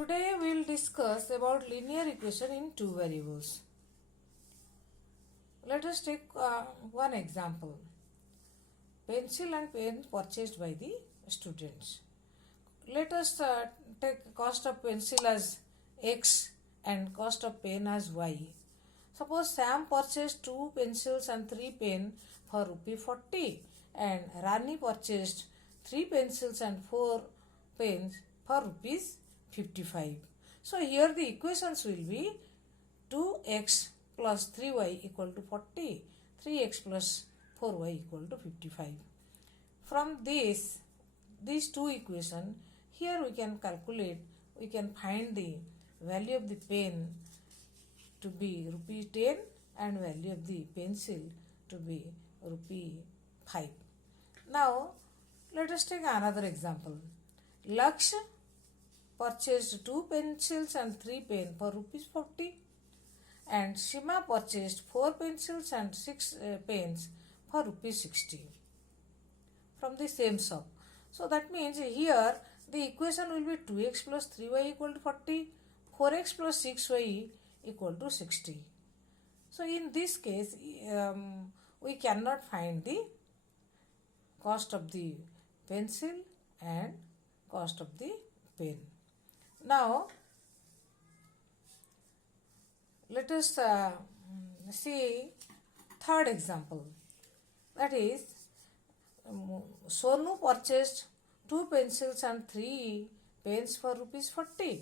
Today we will discuss about linear equation in two variables. Let us take one example. Pencil and pen purchased by the students. Let us take cost of pencil as x and cost of pen as y. Suppose Sam purchased 2 pencils and 3 pen for ₹40 and Rani purchased 3 pencils and 4 pens for ₹55. So here the equations will be 2x plus 3y equal to 40, 3x plus 4y equal to 55. From these two equations, here we can calculate, we can find the value of the pen to be ₹10 and value of the pencil to be ₹5. Now let us take another example. Lakshya purchased 2 pencils and 3 pens for ₹40 and Shima purchased 4 pencils and 6 pens for ₹60 from the same shop. So that means here the equation will be 2x plus 3y equal to 40, 4x plus 6y equal to 60. So in this case we cannot find the cost of the pencil and cost of the pen. Now let us see third example. That is Sonu purchased 2 pencils and 3 pens for ₹40.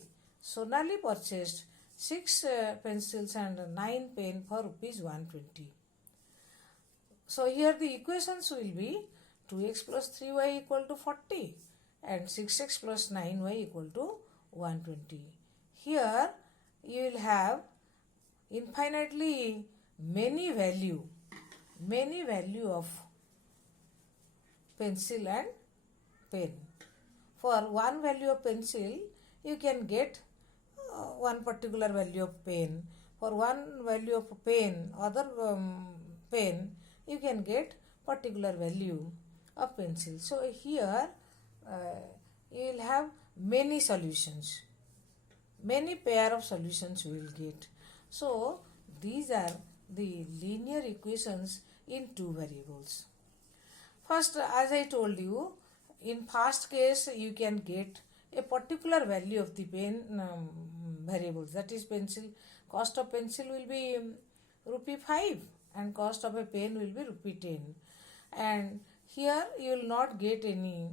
Sonali purchased 6 pencils and 9 pens for ₹120. So here the equations will be 2x plus 3y equal to 40 and 6x plus 9y equal to 120. Here you will have infinitely many value of pencil and pen. For one value of pencil you can get one particular value of pen. For one value of pen, other pen, you can get particular value of pencil. So here you will have many solutions, many pair of solutions you will get. So these are the linear equations in two variables. First, as I told you, in first case you can get a particular value of the pen variables, that is pencil. Cost of pencil will be ₹5 and cost of a pen will be ₹10. And here you will not get any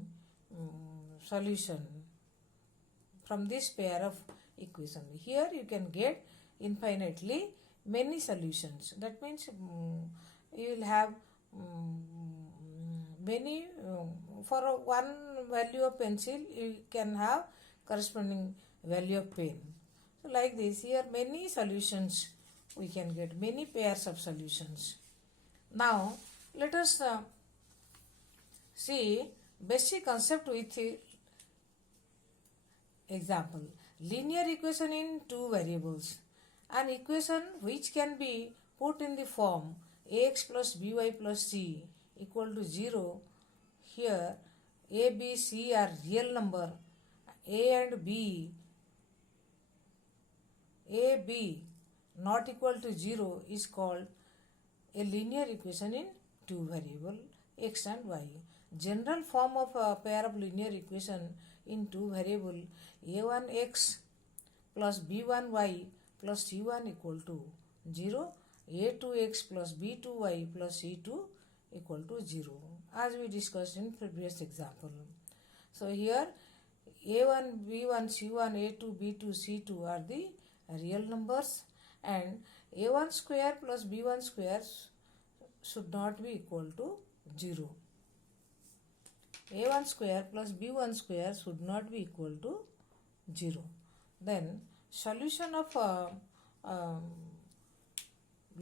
solution from this pair of equation. Here you can get infinitely many solutions. That means you will have many for one value of pencil you can have corresponding value of pen. So like this, here many solutions we can get, many pairs of solutions. Now let us see basic concept with example. Linear equation in two variables. An equation which can be put in the form ax plus by plus c equal to 0. Here a, b, c are real number. A and b not equal to 0 is called a linear equation in two variable x and y. General form of a pair of linear equation in two variable a1x plus b1y plus c1 equal to 0, a2x plus b2y plus c2 equal to 0, as we discussed in previous example. So here a1, b1, c1, a2, b2, c2 are the real numbers, and a1 square plus b1 square should not be equal to 0. a1 square plus b1 square should not be equal to 0. Then solution of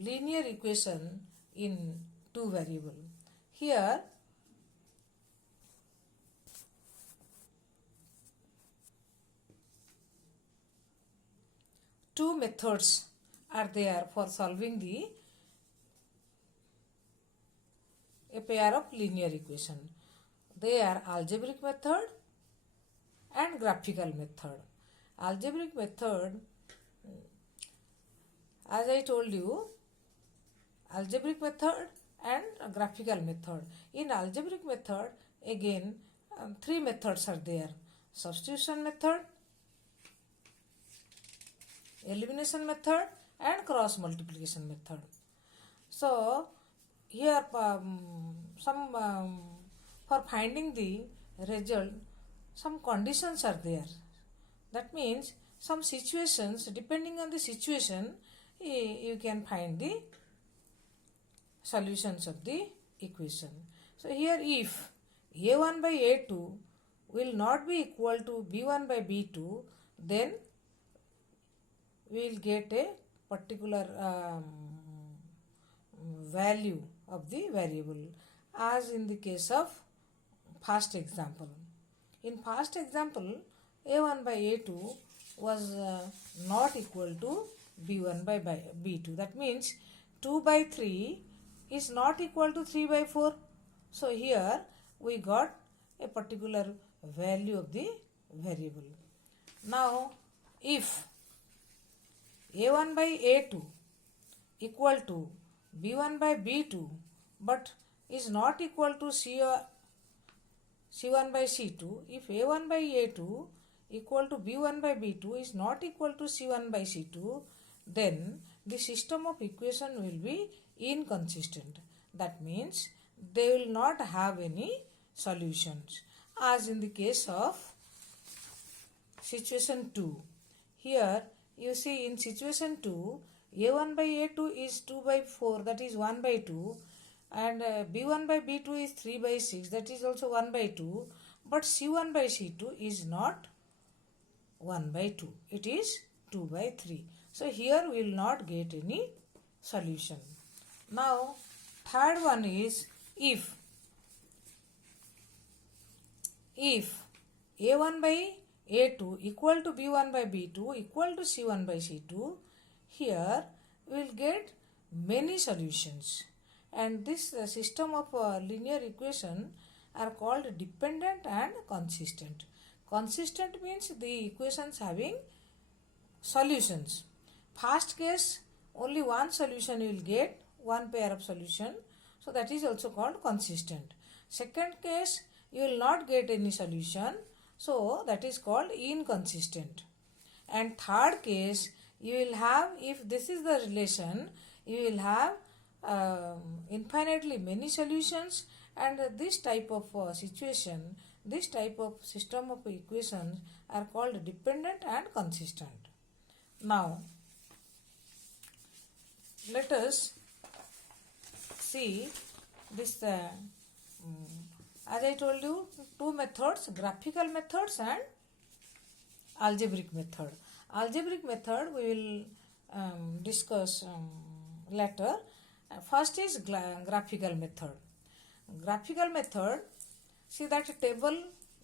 linear equation in two variable. Here two methods are there for solving a pair of linear equation. They are algebraic method and graphical method. algebraic method, as I told you, algebraic method and a graphical method. In algebraic method, again, three methods are there: substitution method, elimination method, and cross multiplication method. So here some for finding the result, some conditions are there. That means some situations, depending on the situation, you can find the solutions of the equation. So here if a1 by a2 will not be equal to b1 by b2, then we will get a particular value of the variable, as in the case of first example. In first example, a1 by a2 was not equal to b1 by b2. That means 2 by 3 is not equal to 3 by 4. So here we got a particular value of the variable. Now if a1 by a2 equal to b1 by b2 but is not equal to c1 by c2, if a1 by a2 equal to b1 by b2 is not equal to c1 by c2, then the system of equation will be inconsistent. That means they will not have any solutions, as in the case of situation 2. Here you see, in situation 2, a1 by a2 is 2 by 4, that is 1 by 2, and b1 by b2 is 3 by 6, that is also 1 by 2, but c1 by c2 is not 1 by 2, it is 2 by 3. So here we will not get any solution. Now third one is if a1 by a2 equal to b1 by b2 equal to c1 by c2, here we will get many solutions, and this system of linear equation are called dependent and consistent. Consistent means the equations having solutions. First case, only one solution you will get, one pair of solution, so that is also called consistent. Second case, you will not get any solution, so that is called inconsistent. And third case, you will have, if this is the relation, you will have infinitely many solutions, and this type of situation, this type of system of equations are called dependent and consistent. Now let us see this as I told you, two methods, graphical methods and algebraic method. Algebraic method we will discuss later. First is graphical method. Graphical method, see that table,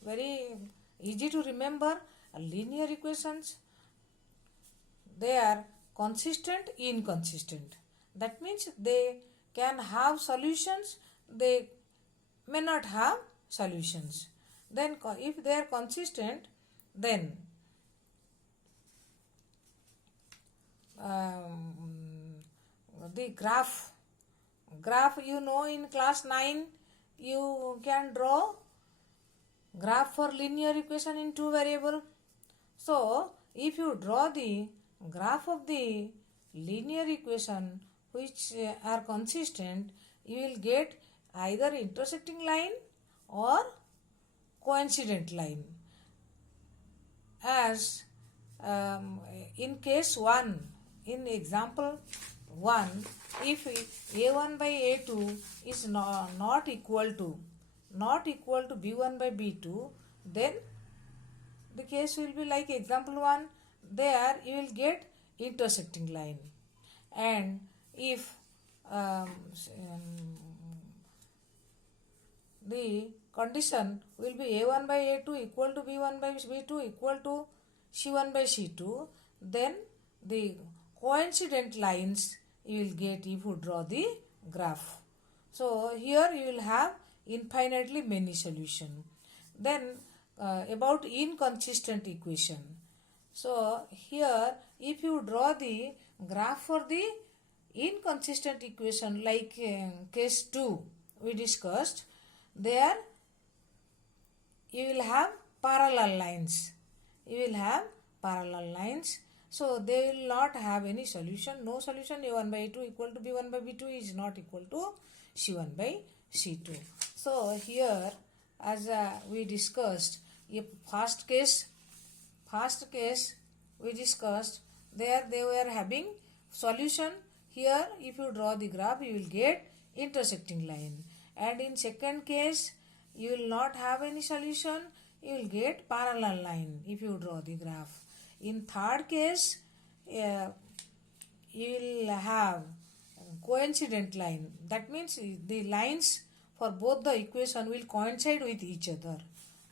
very easy to remember. Linear equations, they are consistent, inconsistent. That means they can have solutions, they may not have solutions. Then if they are consistent, then the graph you know, in class 9 you can draw graph for linear equation in two variable. So if you draw the graph of the linear equation which are consistent, you will get either intersecting line or coincident line. As in case 1, in example 1, if a1 by a2 is not equal to b1 by b2, then the case will be like example 1. There you will get intersecting line. And if the condition will be a1 by a2 equal to b1 by b2 equal to c1 by c2, then the coincident lines you will get if you draw the graph. So here you will have infinitely many solutions. Then about inconsistent equation. So here if you draw the graph for the inconsistent equation like case 2 we discussed, there you will have parallel lines. You will have parallel lines. So they will not have any solution. No solution. A1 by A2 equal to B1 by B2 is not equal to C1 by C2. So here as we discussed, a first case we discussed, there they were having solution. Here if you draw the graph you will get intersecting line, and in second case you will not have any solution, you will get parallel line if you draw the graph. In third case you will have coincident line, that means the lines for both the equation will coincide with each other.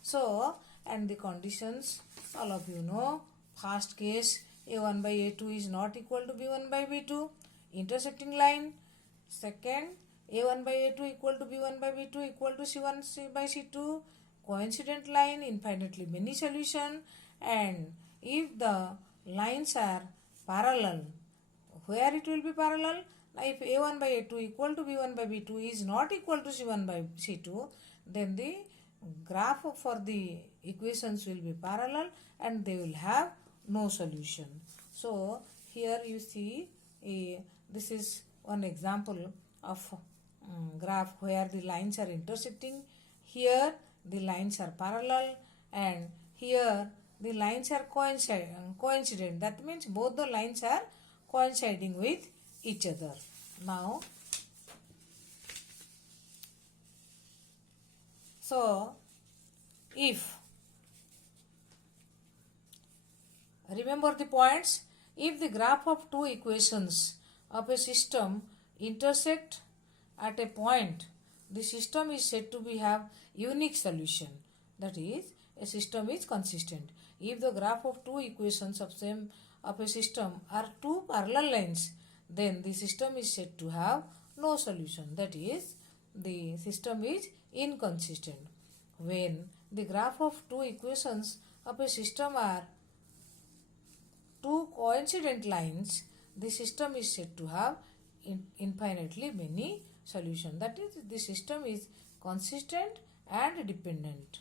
So and the conditions all of you know. First case A1 by A2 is not equal to B1 by B2, intersecting line. Second, A1 by A2 equal to B1 by B2 equal to C1 by C2, coincident line, infinitely many solution. And if the lines are parallel, where it will be parallel? Now if A1 by A2 equal to B1 by B2 is not equal to C1 by C2, then the graph for the equations will be parallel and they will have no solution. So here you see this is one example of graph where the lines are intersecting. Here the lines are parallel and here the lines are coincident. That means both the lines are coinciding with each other. Now so if remember the points, if the graph of two equations of a system intersect at a point, the system is said to be have unique solution. That is, a system is consistent. If the graph of two equations of a system are two parallel lines, then the system is said to have no solution. That is, the system is inconsistent. When the graph of two equations of a system are two coincident lines, the system is said to have infinitely many solutions. That is, the system is consistent and dependent.